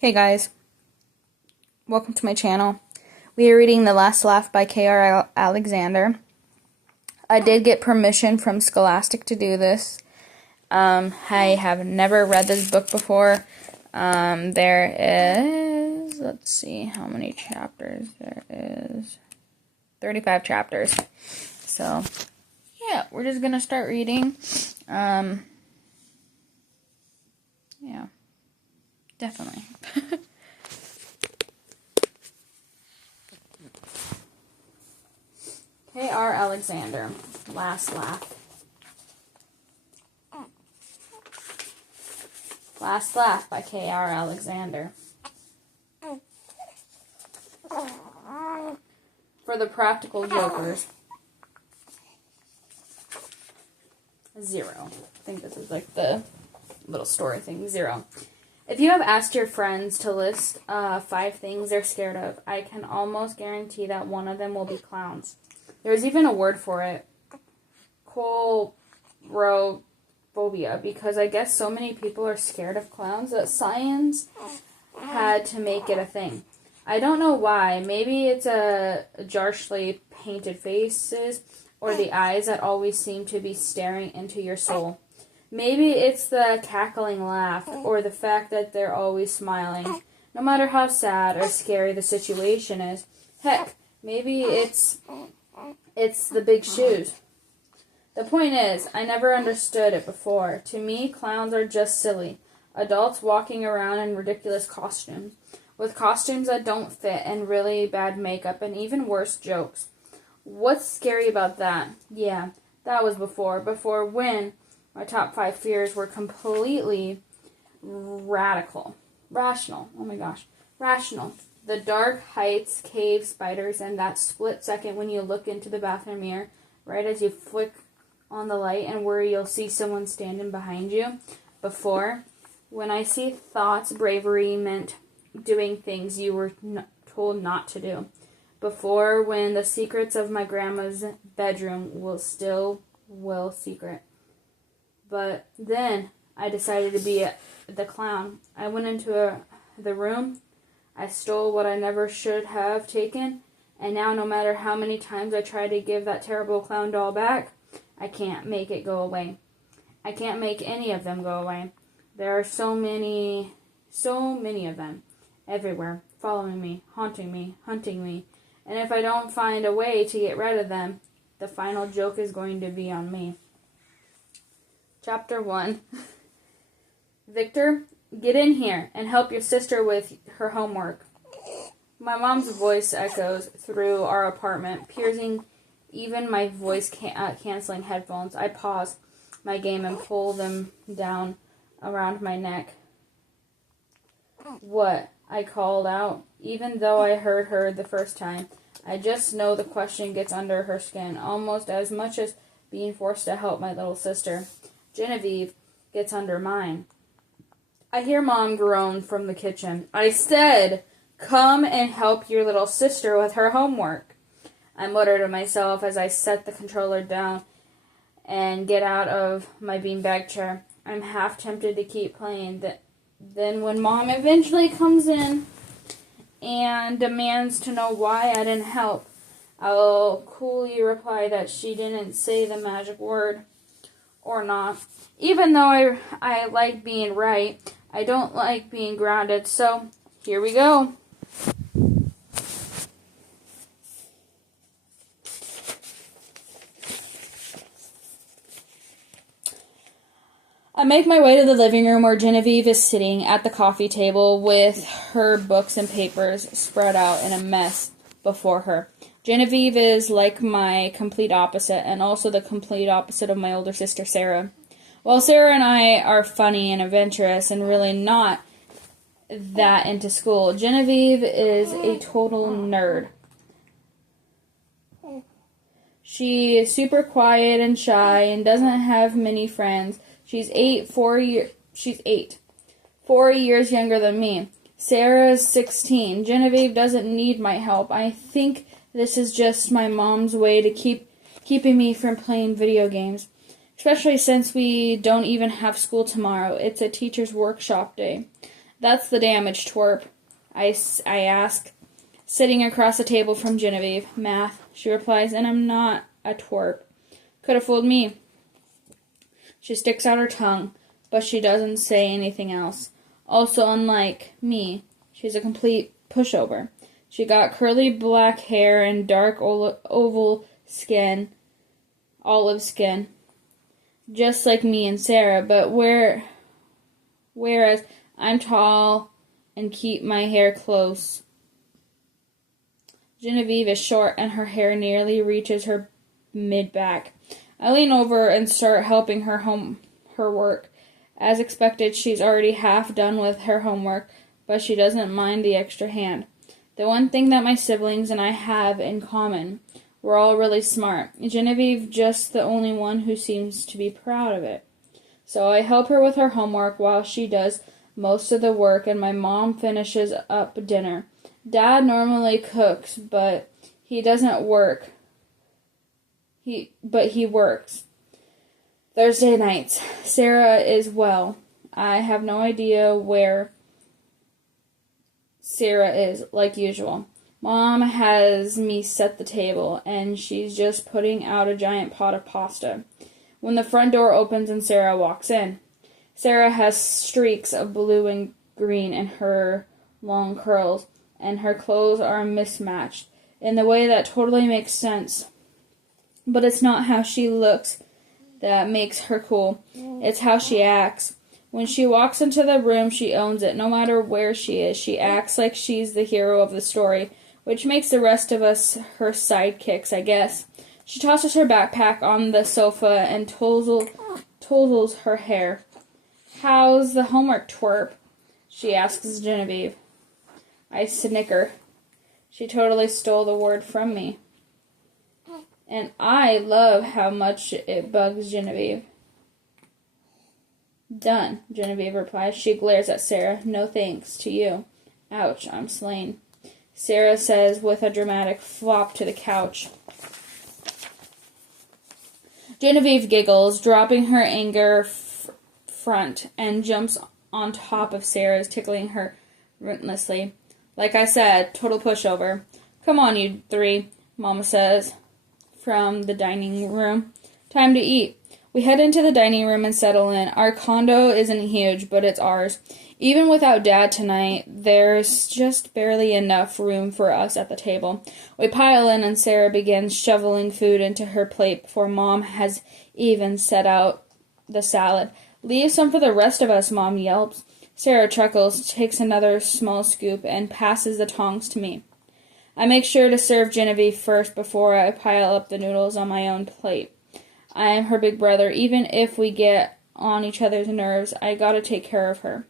Hey guys, welcome to my channel. We are reading The Last Laugh by K.R. Alexander. I did get permission from Scholastic to do this. I have never read this book before. There is, let's see how many chapters there is. 35 chapters. So, yeah, we're just going to start reading. Yeah, definitely. K.R. Alexander, Last Laugh. Last Laugh by K.R. Alexander. For the practical jokers. 0. I think this is like the little story thing. 0. If you have asked your friends to list 5 things they're scared of, I can almost guarantee that one of them will be clowns. There's even a word for it. Coulrophobia, because I guess so many people are scared of clowns that science had to make it a thing. I don't know why. Maybe it's a harshly painted faces or the eyes that always seem to be staring into your soul. Maybe it's the cackling laugh or the fact that they're always smiling, no matter how sad or scary the situation is. Heck, maybe it's the big shoes. The point is, I never understood it before. To me, clowns are just silly. Adults walking around in ridiculous costumes, with costumes that don't fit and really bad makeup and even worse jokes. What's scary about that? Yeah, that was before when my top 5 fears were completely rational. Rational. The dark, heights, caves, spiders, and that split second when you look into the bathroom mirror, right as you flick on the light and where you'll see someone standing behind you. Before, when I see thoughts, bravery meant doing things you were told not to do. Before, when the secrets of my grandma's bedroom will secret. But then I decided to be the clown. I went into the room. I stole what I never should have taken, and now no matter how many times I try to give that terrible clown doll back, I can't make it go away. I can't make any of them go away. There are so many of them, everywhere, following me, haunting me, hunting me, and if I don't find a way to get rid of them, the final joke is going to be on me. Chapter 1. Victor, get in here and help your sister with her homework. My mom's voice echoes through our apartment, piercing even my voice-canceling headphones. I pause my game and pull them down around my neck. What? I called out, even though I heard her the first time. I just know the question gets under her skin, almost as much as being forced to help my little sister. Genevieve gets under mine. I hear Mom groan from the kitchen. I said, come and help your little sister with her homework. I mutter to myself as I set the controller down and get out of my beanbag chair. I'm half tempted to keep playing. Then when Mom eventually comes in and demands to know why I didn't help, I'll coolly reply that she didn't say the magic word. Or not. Even though I like being right, I don't like being grounded, so here we go. I make my way to the living room where Genevieve is sitting at the coffee table with her books and papers spread out in a mess before her. Genevieve is like my complete opposite, and also the complete opposite of my older sister, Sarah. While Sarah and I are funny and adventurous and really not that into school, Genevieve is a total nerd. She is super quiet and shy and doesn't have many friends. She's 4 years younger than me. Sarah's 16. Genevieve doesn't need my help. I think this is just my mom's way to keeping me from playing video games. Especially since we don't even have school tomorrow. It's a teacher's workshop day. That's the damage, twerp, I ask, sitting across the table from Genevieve. Math, she replies, and I'm not a twerp. Could have fooled me. She sticks out her tongue, but she doesn't say anything else. Also, unlike me, she's a complete pushover. She got curly black hair and dark olive skin, just like me and Sarah, but whereas I'm tall and keep my hair close. Genevieve is short and her hair nearly reaches her mid-back. I lean over and start helping her work. As expected, she's already half done with her homework, but she doesn't mind the extra hand. The one thing that my siblings and I have in common, we're all really smart. Genevieve just the only one who seems to be proud of it. So I help her with her homework while she does most of the work, and my mom finishes up dinner. Dad normally cooks, but he doesn't work. He works. Thursday nights. Sarah is well. I have no idea where Sarah is, like usual. Mom has me set the table, and she's just putting out a giant pot of pasta when the front door opens and Sarah walks in. Sarah has streaks of blue and green in her long curls, and her clothes are mismatched in the way that totally makes sense. But it's not how she looks that makes her cool. It's how she acts. When she walks into the room, she owns it. No matter where she is, she acts like she's the hero of the story, which makes the rest of us her sidekicks, I guess. She tosses her backpack on the sofa and touzles her hair. How's the homework, twerp? She asks Genevieve. I snicker. She totally stole the word from me. And I love how much it bugs Genevieve. Done, Genevieve replies. She glares at Sarah. No thanks to you. Ouch, I'm slain. Sarah says with a dramatic flop to the couch. Genevieve giggles, dropping her anger front, and jumps on top of Sarah's, tickling her relentlessly. Like I said, total pushover. Come on, you three, Mama says from the dining room. Time to eat. We head into the dining room and settle in. Our condo isn't huge, but it's ours. Even without Dad tonight, there's just barely enough room for us at the table. We pile in and Sarah begins shoveling food into her plate before Mom has even set out the salad. Leave some for the rest of us, Mom yelps. Sarah chuckles, takes another small scoop, and passes the tongs to me. I make sure to serve Genevieve first before I pile up the noodles on my own plate. I am her big brother. Even if we get on each other's nerves, I gotta take care of her.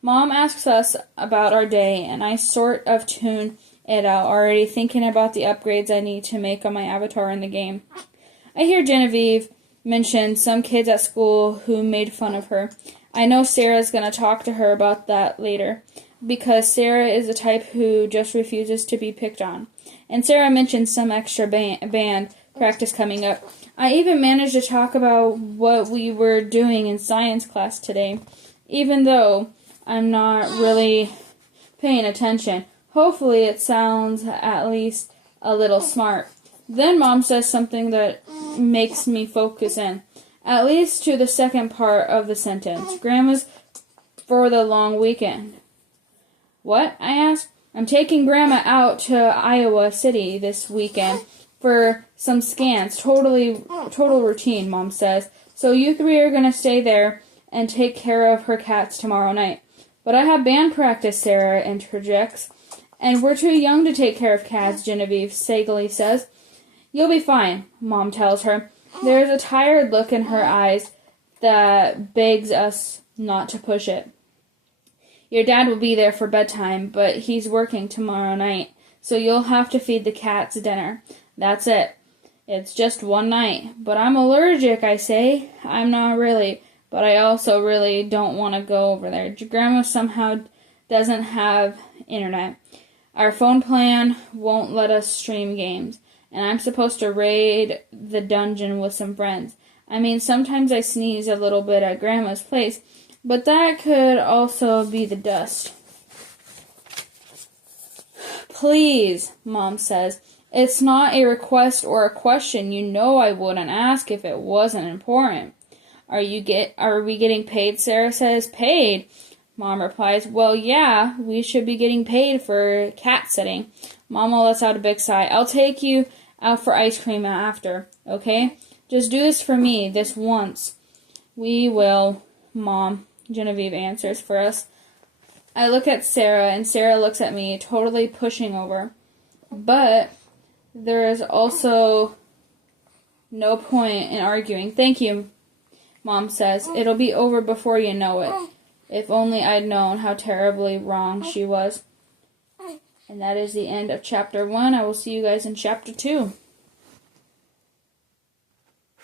Mom asks us about our day, and I sort of tune it out, already thinking about the upgrades I need to make on my avatar in the game. I hear Genevieve mention some kids at school who made fun of her. I know Sarah's gonna talk to her about that later, because Sarah is the type who just refuses to be picked on. And Sarah mentioned some extra band practice coming up. I even managed to talk about what we were doing in science class today, even though I'm not really paying attention. Hopefully it sounds at least a little smart. Then Mom says something that makes me focus in, at least to the second part of the sentence. Grandma's for the long weekend. What? I asked. I'm taking Grandma out to Iowa City this weekend for some scans. Total routine, Mom says. So you three are going to stay there and take care of her cats tomorrow night. But I have band practice, Sarah interjects. And we're too young to take care of cats, Genevieve sagely says. You'll be fine, Mom tells her. There's a tired look in her eyes that begs us not to push it. Your dad will be there for bedtime, but he's working tomorrow night, so you'll have to feed the cats dinner. That's it. It's just one night. But I'm allergic, I say. I'm not really, but I also really don't want to go over there. Grandma somehow doesn't have internet. Our phone plan won't let us stream games, and I'm supposed to raid the dungeon with some friends. I mean, sometimes I sneeze a little bit at Grandma's place, But that could also be the dust. Please, Mom says. It's not a request or a question. You know I wouldn't ask if it wasn't important. Are we getting paid? Sarah says. Paid? Mom replies, well, yeah, we should be getting paid for cat sitting. Mama lets out a big sigh. I'll take you out for ice cream after, okay? Just do this for me, this once. We will, Mom, Genevieve answers for us. I look at Sarah, and Sarah looks at me, totally pushing over. But there is also no point in arguing. Thank you, Mom says. It'll be over before you know it. If only I'd known how terribly wrong she was. And that is the end of chapter 1. I will see you guys in chapter 2.